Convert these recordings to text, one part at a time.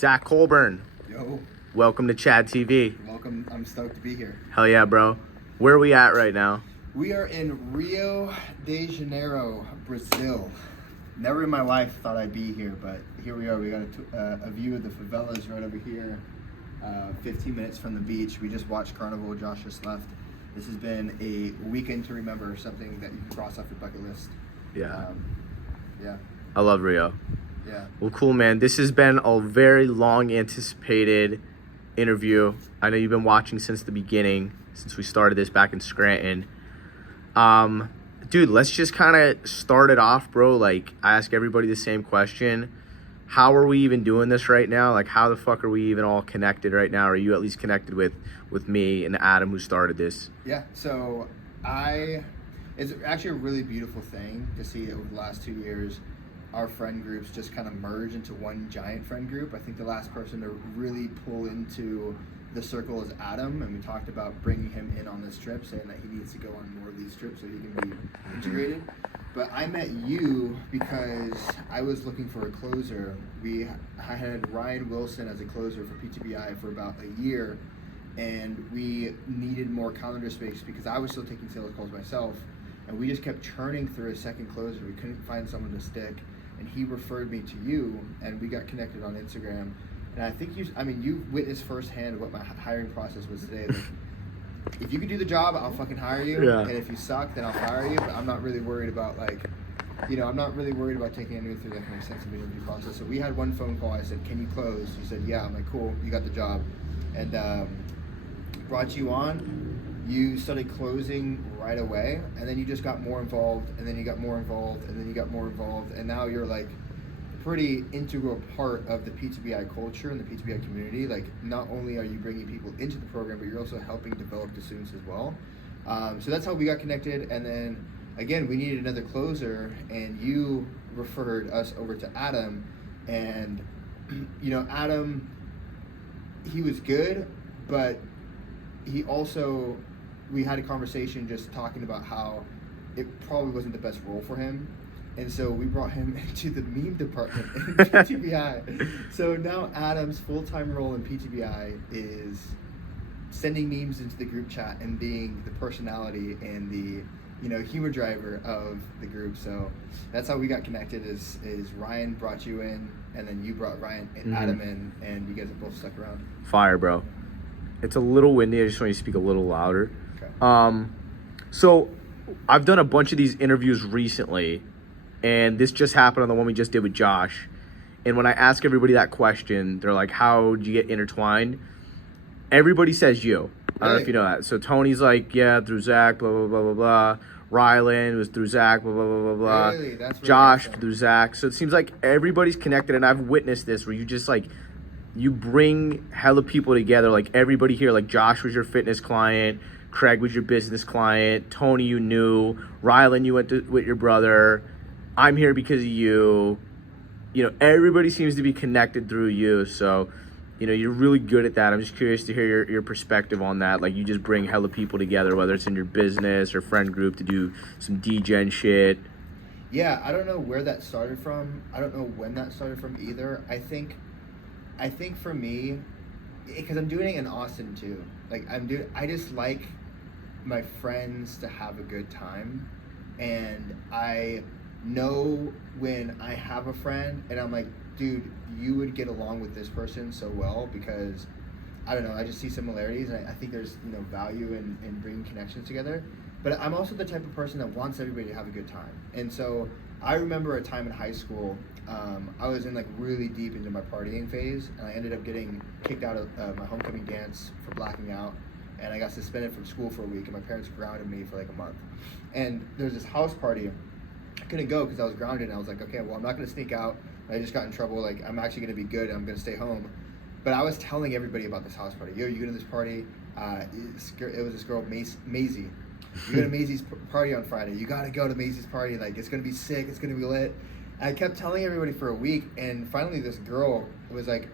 Zakk Colburn, Yo, welcome to Chad TV. welcome. I'm stoked to be here. Hell yeah, bro. Where are we at right now? We are in Rio De Janeiro, Brazil. Never in my life thought I'd be here, but here we are. We got a view of the favelas right over here, 15 minutes from the beach. We just watched Carnival. Josh just left. This has been a weekend to remember, something that you can cross off your bucket list. Yeah. Yeah. I love Rio. Yeah. Well, cool, man. This has been a very long anticipated interview. I know you've been watching since the beginning, since we started this back in Scranton. Dude, let's just kind of start it off, bro. Like, I ask everybody the same question. How are we even doing this right now? Like, how the fuck are we even all connected right now? Are you at least connected with me and Adam, who started this? Yeah. So it's actually a really beautiful thing to see that over the last 2 years, our friend groups just kind of merge into one giant friend group. I think the last person to really pull into the circle is Adam, and we talked about bringing him in on this trip, saying that he needs to go on more of these trips so he can be integrated. But I met you because I was looking for a closer. I had Ryan Wilson as a closer for PTBI for about a year, and we needed more calendar space because I was still taking sales calls myself, and we just kept churning through a second closer. We couldn't find someone to stick, and he referred me to you, and we got connected on Instagram. And I think you witnessed firsthand what my hiring process was today. Like, if you can do the job, I'll fucking hire you. Yeah. And if you suck, then I'll fire you. But I'm not really worried about I'm not really worried about taking anyone through that kind of extensive interview process. So we had one phone call. I said, "Can you close?" You said, "Yeah." I'm like, "Cool, you got the job," and brought you on. You started closing right away, and then you just got more involved, and then you got more involved, and then you got more involved, and now you're like pretty integral part of the PTBI culture and the PTBI community. Like, not only are you bringing people into the program, but you're also helping develop the students as well. So that's how we got connected. And then again, we needed another closer, and you referred us over to Adam. And Adam, he was good, but he also, we had a conversation just talking about how it probably wasn't the best role for him. And so we brought him into the meme department in PTBI. So now Adam's full-time role in PTBI is sending memes into the group chat and being the personality and the humor driver of the group. So that's how we got connected. Is Ryan brought you in, and then you brought Ryan and Adam in, and you guys have both stuck around. Fire, bro. It's a little windy. I just want you to speak a little louder. Okay. So I've done a bunch of these interviews recently, and this just happened on the one we just did with Josh. And when I ask everybody that question, they're like, how did you get intertwined? Everybody says you. I don't know if you know that. So Tony's like, yeah, through Zakk, blah, blah, blah, blah, blah. Rylan was through Zakk, blah, blah, blah, blah, blah. Really? That's really Josh awesome. through Zakk. So it seems like everybody's connected, and I've witnessed this where you just like, you bring hella people together. Like, everybody here, like Josh was your fitness client, Craig was your business client, Tony you knew, Rylan you went to with your brother, I'm here because of you. Everybody seems to be connected through you. So, you're really good at that. I'm just curious to hear your perspective on that. Like, you just bring hella people together, whether it's in your business or friend group, to do some D-Gen shit. Yeah, I don't know where that started from. I don't know when that started from either. I think for me, because I'm doing it in Austin too. Like, I just like my friends to have a good time, and I know when I have a friend and I'm like, dude, you would get along with this person so well, because I don't know, I just see similarities, and I think there's value in bringing connections together. But I'm also the type of person that wants everybody to have a good time. And so I remember a time in high school, I was in like really deep into my partying phase, and I ended up getting kicked out of my homecoming dance for blacking out, and I got suspended from school for a week, and my parents grounded me for like a month. And there's this house party. I couldn't go because I was grounded, and I was like, okay, well, I'm not going to sneak out. I just got in trouble. Like, I'm actually going to be good, and I'm going to stay home. But I was telling everybody about this house party. Yo, you go to this party. It was this girl, Maisie. You go to Maisie's party on Friday. You got to go to Maisie's party. Like, it's going to be sick. It's going to be lit. And I kept telling everybody for a week, and finally this girl was like,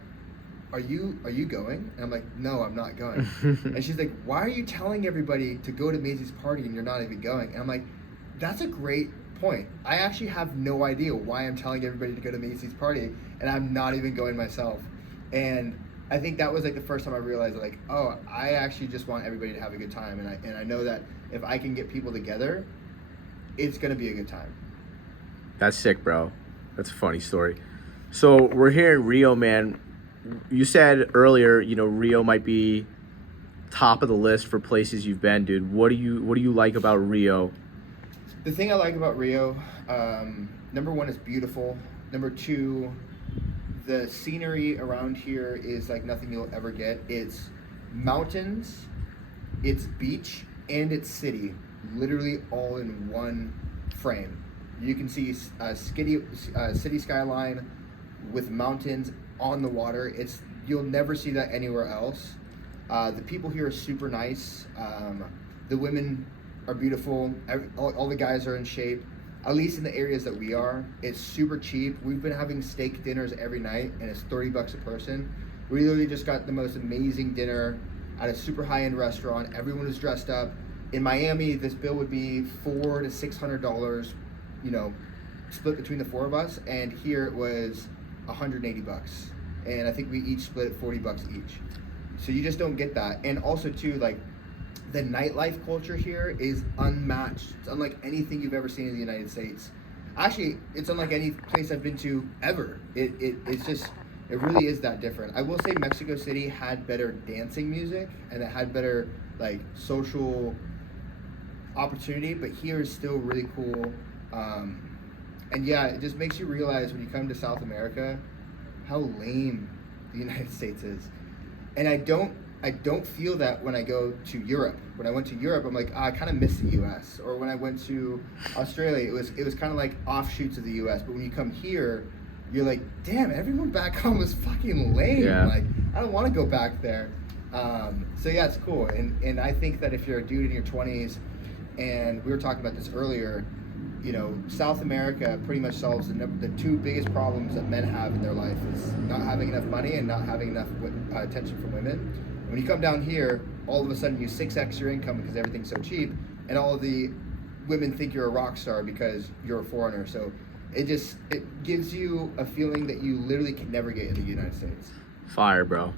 are you going? And I'm like, no, I'm not going. And she's like, why are you telling everybody to go to Maisie's party and you're not even going? And I'm like, that's a great point. I actually have no idea why I'm telling everybody to go to Maisie's party, and I'm not even going myself. And I think that was like the first time I realized like, oh, I actually just want everybody to have a good time, and I know that if I can get people together, it's gonna be a good time. That's sick, bro. That's a funny story. So we're here in Rio, man. You said earlier, Rio might be top of the list for places you've been, dude. What do you like about Rio? The thing I like about Rio, number one, is beautiful. Number two, the scenery around here is like nothing you'll ever get. It's mountains, it's beach, and it's city, literally all in one frame. You can see a city skyline with mountains on the water. You'll never see that anywhere else. The people here are super nice. The women are beautiful. All the guys are in shape. At least in the areas that we are, it's super cheap. We've been having steak dinners every night, and it's $30 a person. We literally just got the most amazing dinner at a super high-end restaurant. Everyone is dressed up. In Miami, this bill would be $400 to $600, split between the four of us. And here it was $180, and I think we each split $40 each. So you just don't get that. And also too, like, the nightlife culture here is unmatched. It's unlike anything you've ever seen in the United States. Actually, it's unlike any place I've been to ever. It really is that different. I will say Mexico City had better dancing music, and it had better like social opportunity, but here is still really cool. And yeah, it just makes you realize when you come to South America how lame the United States is. And I don't feel that when I go to Europe. When I went to Europe, I'm like, I kind of miss the U.S. Or when I went to Australia, it was kind of like offshoots of the U.S. But when you come here, you're like, damn, everyone back home is fucking lame. Yeah. Like, I don't want to go back there. So yeah, it's cool. And I think that if you're a dude in your 20s, and we were talking about this earlier, South America pretty much solves the two biggest problems that men have in their life is not having enough money and not having enough attention from women. When you come down here, all of a sudden you 6x your income because everything's so cheap, and all of the women think you're a rock star because you're a foreigner. So it gives you a feeling that you literally can never get in the United States. Fire, bro.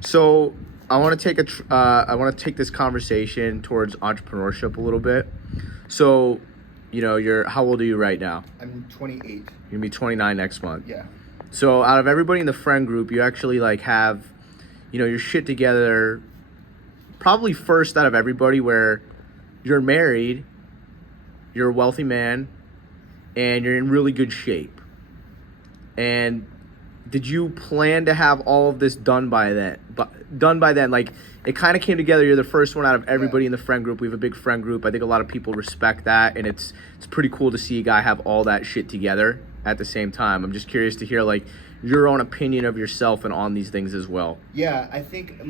So I want to take this conversation towards entrepreneurship a little bit. So, how old are you right now? I'm 28. You're gonna be 29 next month. Yeah. So out of everybody in the friend group, you actually like have, your shit together. Probably first out of everybody, where you're married, you're a wealthy man, and you're in really good shape. And did you plan to have all of this done by then? Like, it kind of came together. You're the first one out of everybody in the friend group. We have a big friend group. I think a lot of people respect that, and it's pretty cool to see a guy have all that shit together at the same time. I'm just curious to hear like your own opinion of yourself and on these things as well. Yeah, I think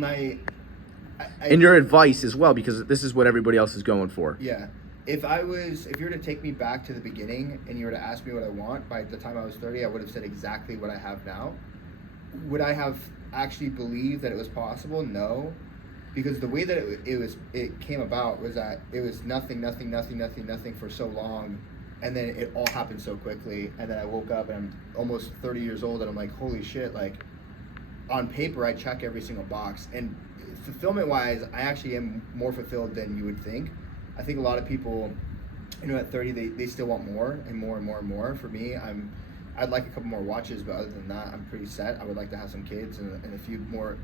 and your advice as well, because this is what everybody else is going for. Yeah. If you were to take me back to the beginning and you were to ask me what I want, by the time I was 30, I would have said exactly what I have now. Would I have actually believed that it was possible? No. Because the way that it came about was that it was nothing for so long, and then it all happened so quickly, and then I woke up and I'm almost 30 years old, and I'm like, holy shit, like, on paper I check every single box. And fulfillment wise, I actually am more fulfilled than you would think. I think a lot of people, at 30, they still want more and more and more and more. For me, I'd like a couple more watches, but other than that, I'm pretty set. I would like to have some kids and a few more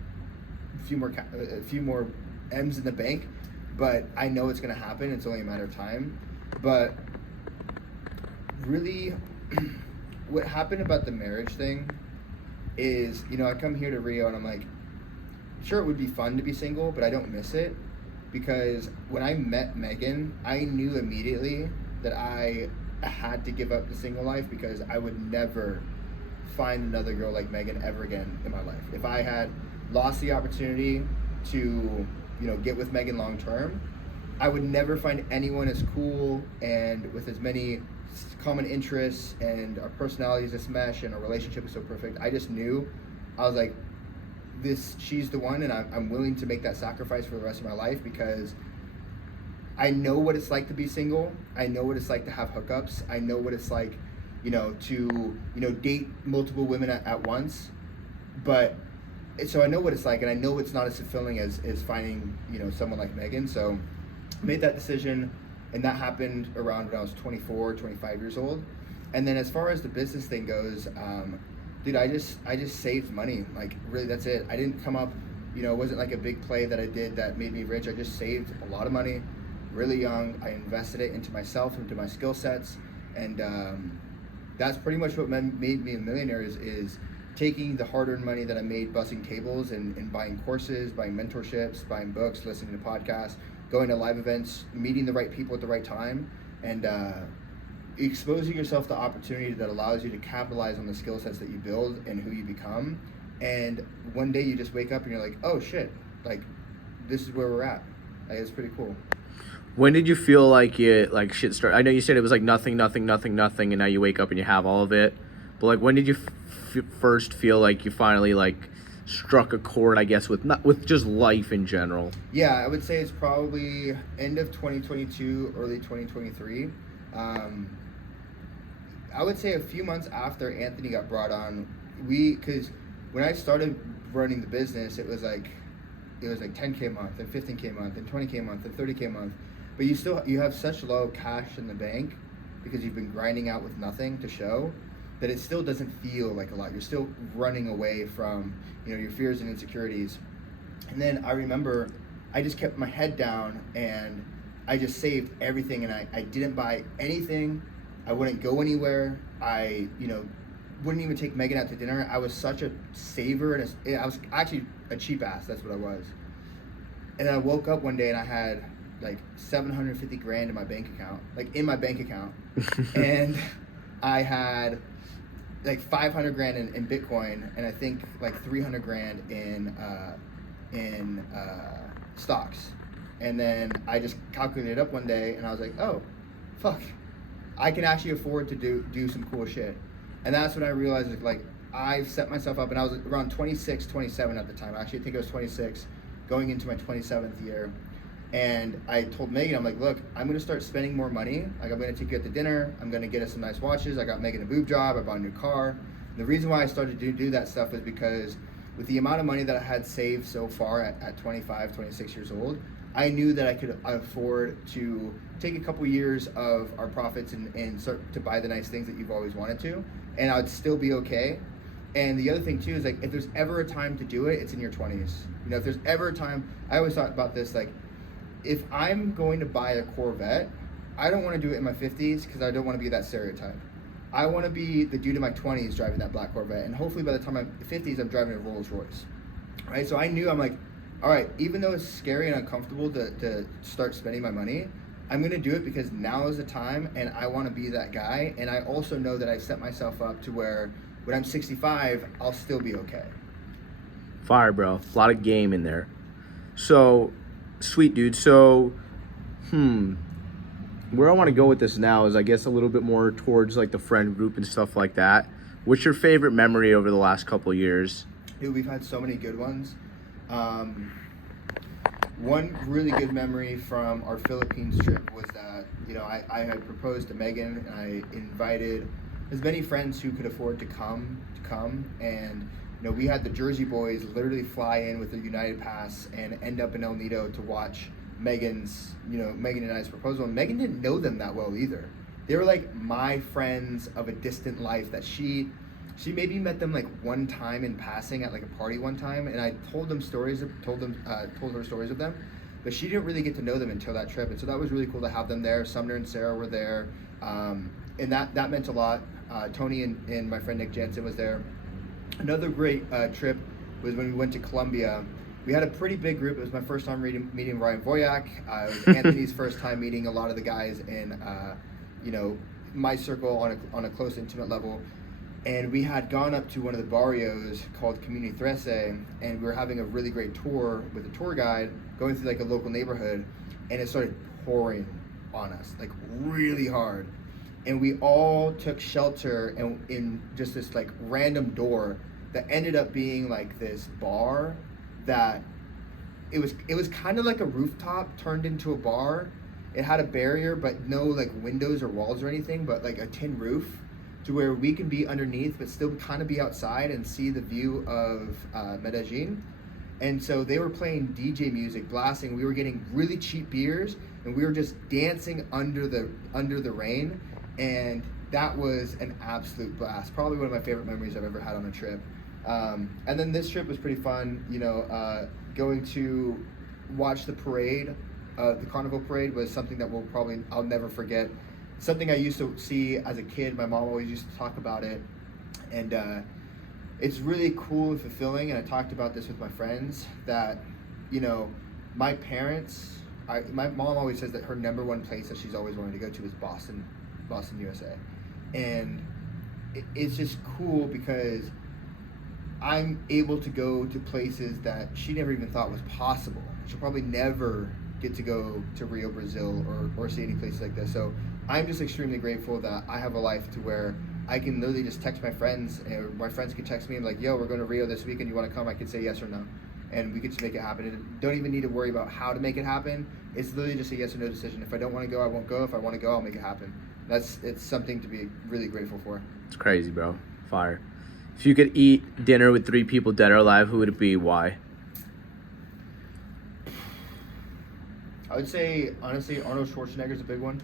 M's in the bank, but I know it's gonna happen. It's only a matter of time. But really, what happened about the marriage thing is, I come here to Rio and I'm like, sure, it would be fun to be single, but I don't miss it. Because when I met Megan, I knew immediately that I had to give up the single life, because I would never find another girl like Megan ever again in my life. If I had lost the opportunity to, get with Megan long term, I would never find anyone as cool and with as many common interests, and our personalities just mesh and our relationship is so perfect. I just knew, I was like, she's the one, and I'm willing to make that sacrifice for the rest of my life, because I know what it's like to be single. I know what it's like to have hookups. I know what it's like, to date multiple women at once. But so I know what it's like, and I know it's not as fulfilling as finding someone like Megan. So made that decision, and that happened around when I was 24, 25 years old. And then as far as the business thing goes, dude, I just saved money. Like, really, that's it. I didn't come up, it wasn't like a big play that I did that made me rich. I just saved a lot of money really young. I invested it into myself, into my skill sets, and that's pretty much what made me a millionaire is taking the hard-earned money that I made bussing tables and buying courses, buying mentorships, buying books, listening to podcasts, going to live events, meeting the right people at the right time, and exposing yourself to opportunity that allows you to capitalize on the skill sets that you build and who you become. And one day you just wake up and you're like, oh shit, like this is where we're at. Like, it's pretty cool. When did you feel like shit started? I know you said it was like nothing, and now you wake up and you have all of it. But like, when did you first feel like you finally like struck a chord, I guess, with just life in general? Yeah, I would say it's probably end of 2022, early 2023. I would say a few months after Anthony got brought on, because when I started running the business, it was like 10K a month and 15K a month and 20K a month and 30K a month. But you have such low cash in the bank because you've been grinding out with nothing to show that it still doesn't feel like a lot. You're still running away from your fears and insecurities. And then I remember I just kept my head down and I just saved everything, and I didn't buy anything. I wouldn't go anywhere. I wouldn't even take Megan out to dinner. I was such a saver, and I was actually a cheap ass. That's what I was. And I woke up one day and I had like 750 grand in my bank account, and I had like 500 grand in Bitcoin, and I think like 300 grand in stocks. And then I just calculated it up one day, and I was like, oh, fuck, I can actually afford to do some cool shit. And that's when I realized, like, I've set myself up, and I was around 26, 27 at the time. Actually, I think I was 26, going into my 27th year. And I told Megan, I'm like, look, I'm going to start spending more money. Like, I'm going to take you out to dinner. I'm going to get us some nice watches. I got Megan a boob job. I bought a new car. And the reason why I started to do that stuff is because with the amount of money that I had saved so far at 25, 26 years old, I knew that I could afford to take a couple years of our profits and start to buy the nice things that you've always wanted to, and I would still be okay. And the other thing too is, like, if there's ever a time to do it, it's in your 20s. If there's ever a time, I always thought about this, like, if I'm going to buy a Corvette, I don't want to do it in my 50s because I don't want to be that stereotype. I want to be the dude in my 20s driving that black Corvette, and hopefully by the time I'm 50s, I'm driving a Rolls Royce, right? So I knew, I'm like, all right, even though it's scary and uncomfortable to start spending my money, I'm going to do it because now is the time, and I want to be that guy. And I also know that I've set myself up to where when I'm 65, I'll still be okay. Fire, bro. A lot of game in there. So, sweet, dude. So, where I want to go with this now is, I guess, a little bit more towards like the friend group and stuff like that. What's your favorite memory over the last couple of years? Dude, we've had so many good ones. One really good memory from our Philippines trip was that, I had proposed to Megan, and I invited as many friends who could afford to come, and, we had the Jersey boys literally fly in with a United Pass and end up in El Nido to watch Megan and I's proposal. And Megan didn't know them that well either. They were like my friends of a distant life that she maybe met them like one time in passing at like a party one time, and I told her stories of them, but she didn't really get to know them until that trip. And so that was really cool to have them there. Sumner and Sarah were there, and that meant a lot. Tony and my friend Nick Jensen was there. Another great trip was when we went to Colombia. We had a pretty big group. It was my first time meeting Ryan Voyak. It was Anthony's first time meeting a lot of the guys in my circle on a close, intimate level. And we had gone up to one of the barrios called Community Trece, and we were having a really great tour with a tour guide going through like a local neighborhood, and it started pouring on us like really hard. And we all took shelter in just this like random door that ended up being like this bar that it was kind of like a rooftop turned into a bar. It had a barrier, but no like windows or walls or anything, but like a tin roof. to where we can be underneath but still kind of be outside and see the view of Medellin. And so they were playing DJ music, blasting. We were getting really cheap beers, and we were just dancing under the rain, and that was an absolute blast. Probably one of my favorite memories I've ever had on a trip. And then this trip was pretty fun. Going to watch the parade, the carnival parade, was something that I'll never forget. Something I used to see as a kid. My mom always used to talk about it, and it's really cool and fulfilling. And I talked about this with my friends that, my parents. My mom always says that her number one place that she's always wanted to go to is Boston, USA, and it's just cool because I'm able to go to places that she never even thought was possible. She'll probably never get to go to Rio, Brazil, or see any places like this. So I'm just extremely grateful that I have a life to where I can literally just text my friends, and my friends can text me and like, yo, we're going to Rio this weekend, you want to come? I can say yes or no, and we can just make it happen. And don't even need to worry about how to make it happen. It's literally just a yes or no decision. If I don't want to go, I won't go. If I want to go, I'll make it happen. It's something to be really grateful for. It's crazy, bro. Fire. If you could eat dinner with 3 people dead or alive, who would it be? Why? I would say, honestly, Arnold Schwarzenegger's a big one.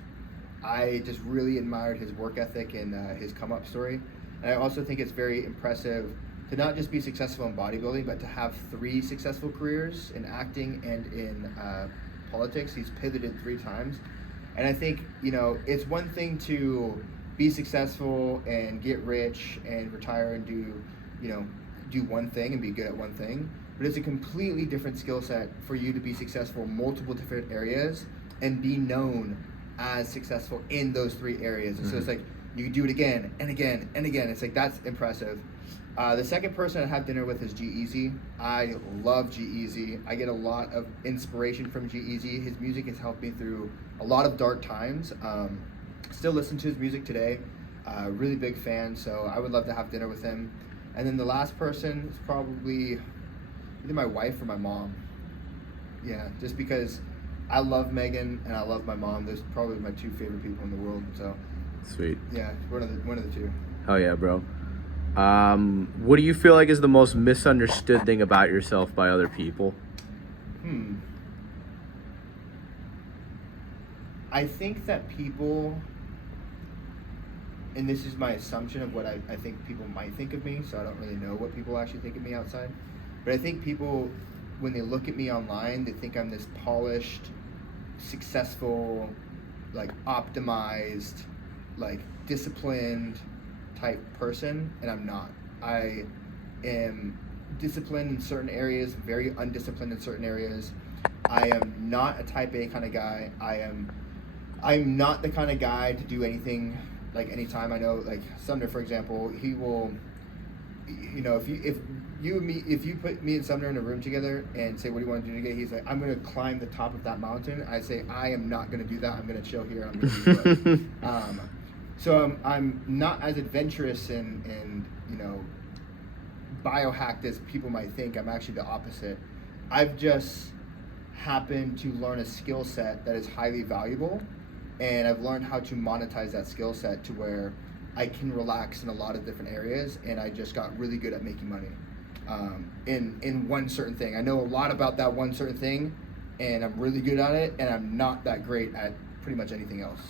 I just really admired his work ethic and his come-up story. And I also think it's very impressive to not just be successful in bodybuilding, but to have 3 successful careers in acting and in politics. He's pivoted 3 times. And I think, it's one thing to be successful and get rich and retire and do one thing and be good at one thing. But it's a completely different skill set for you to be successful in multiple different areas and be known as successful in those 3 areas. And so it's like, you can do it again and again and again. It's like, that's impressive. The second person I have dinner with is G-Eazy. I love G-Eazy. I get a lot of inspiration from G-Eazy. His music has helped me through a lot of dark times. Still listen to his music today. Really big fan, so I would love to have dinner with him. And then the last person is probably either my wife or my mom. Yeah, just because I love Megan and I love my mom. Those are probably my 2 favorite people in the world. So Sweet. Yeah, one of the 2. Hell yeah, bro. What do you feel like is the most misunderstood thing about yourself by other people? I think that people, and this is my assumption of what I think people might think of me, so I don't really know what people actually think of me outside, but I think people, when they look at me online, they think I'm this polished, successful, like optimized, like disciplined type person, and I'm not. I am disciplined in certain areas, very undisciplined in certain areas. I am not a type A kind of guy. I'm not the kind of guy to do anything like anytime. I know, like Sumner, for example, he will, if you put me and Sumner in a room together and say, what do you want to do today? He's like, I'm going to climb the top of that mountain. I say, I am not going to do that. I'm going to chill here. I'm going to do it. So I'm not as adventurous and biohacked as people might think. I'm actually the opposite. I've just happened to learn a skill set that is highly valuable, and I've learned how to monetize that skill set to where I can relax in a lot of different areas, and I just got really good at making money in one certain thing. I know a lot about that one certain thing, and I'm really good at it, and I'm not that great at pretty much anything else.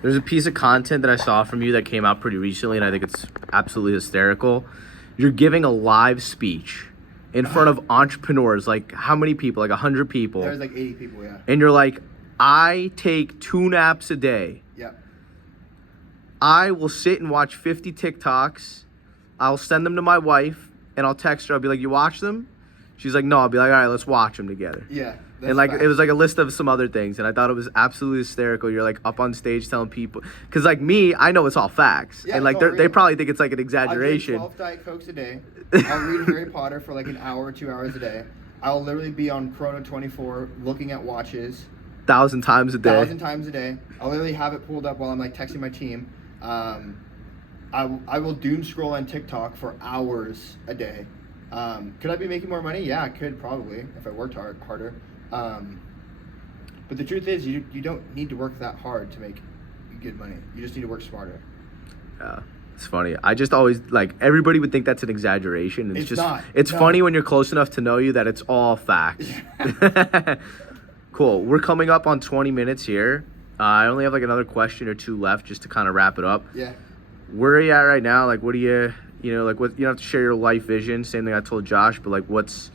There's a piece of content that I saw from you that came out pretty recently, and I think it's absolutely hysterical. You're giving a live speech in front of entrepreneurs, like how many people? Like 100 people. There's like 80 people, yeah. And you're like, I take 2 naps a day. Yeah. I will sit and watch 50 TikToks. I'll send them to my wife, and I'll text her. I'll be like, you watch them? She's like, no. I'll be like, all right, let's watch them together. Yeah. And like it was like a list of some other things, and I thought it was absolutely hysterical. You're like up on stage telling people, because like me, I know it's all facts, yeah, and like they probably think it's like an exaggeration. I drink 12 Diet Cokes a day. I'll read Harry Potter for like an hour or 2 hours a day. I'll literally be on Chrono 24 looking at watches 1,000 times a day. 1,000 times a day. I'll literally have it pulled up while I'm like texting my team. I will doom scroll on TikTok for hours a day. Could I be making more money? Yeah, I could probably if I worked harder. But the truth is, you don't need to work that hard to make good money. You just need to work smarter. Yeah. It's funny. I just always like everybody would think that's an exaggeration. It's just not. it's No. funny when you're close enough to know you that it's all facts. Cool. We're coming up on 20 minutes here. I only have like another question or two left just to kind of wrap it up. Yeah. Where are you at right now? Like, what do you like, what, you don't have to share your life vision. Same thing I told Josh, but like, what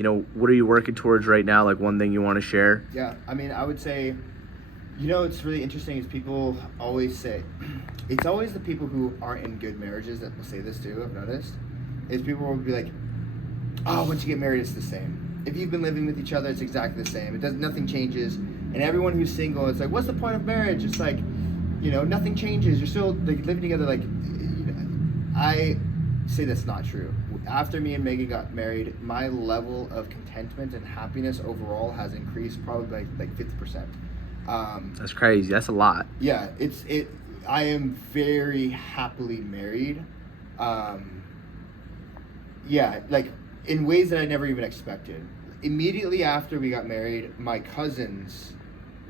are you working towards right now? Like one thing you want to share? Yeah. I mean, I would say, it's really interesting is people always say, it's always the people who aren't in good marriages that will say this too, I've noticed, is people will be like, oh, once you get married, it's the same. If you've been living with each other, it's exactly the same. Nothing changes. And everyone who's single, it's like, what's the point of marriage? It's like, nothing changes. You're still like living together. Like, I say that's not true. After me and Megan got married, my level of contentment and happiness overall has increased probably by like 50%. That's crazy. That's a lot. Yeah, I am very happily married. Yeah, like in ways that I never even expected. Immediately after we got married, my cousins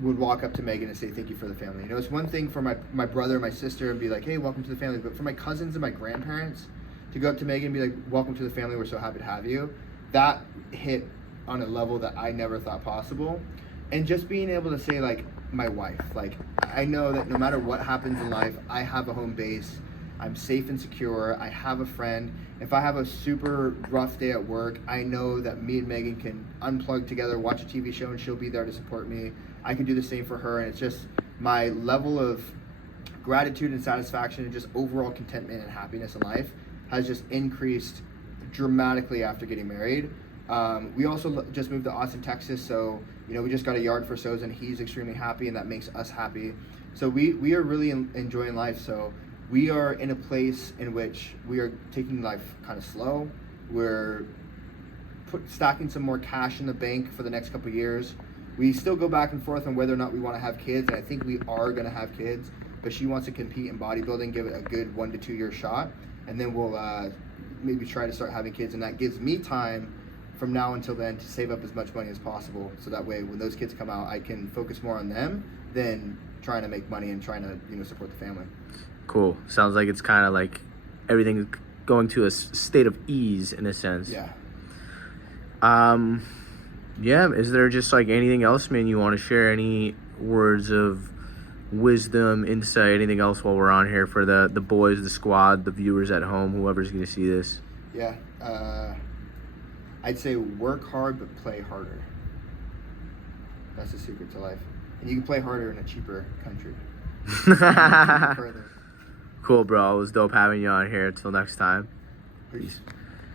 would walk up to Megan and say, thank you for the family. It's one thing for my brother and my sister and be like, hey, welcome to the family. But for my cousins and my grandparents to go up to Megan and be like, welcome to the family, we're so happy to have you. That hit on a level that I never thought possible. And just being able to say, like, my wife, like, I know that no matter what happens in life, I have a home base. I'm safe and secure. I have a friend. If I have a super rough day at work, I know that me and Megan can unplug together, watch a TV show, and she'll be there to support me. I can do the same for her, and it's just my level of gratitude and satisfaction and just overall contentment and happiness in life has just increased dramatically after getting married. We also just moved to Austin, Texas, so we just got a yard for Soz, and he's extremely happy, and that makes us happy. So we are really enjoying life. So we are in a place in which we are taking life kind of slow. We're stacking some more cash in the bank for the next couple of years. We still go back and forth on whether or not we want to have kids, and I think we are going to have kids, but she wants to compete in bodybuilding, give it a good 1 to 2 year shot, and then we'll maybe try to start having kids, and that gives me time from now until then to save up as much money as possible, so that way when those kids come out, I can focus more on them than trying to make money and trying to support the family. Cool. Sounds like it's kind of like everything's going to a state of ease in a sense. Yeah. Yeah. Is there just like anything else, man, you want to share? Any words of wisdom, insight, anything else while we're on here for the boys, the squad, the viewers at home, whoever's going to see this? Yeah. I'd say work hard, but play harder. That's the secret to life. And you can play harder in a cheaper country. Further. Cool, bro. It was dope having you on here. Until next time. Peace.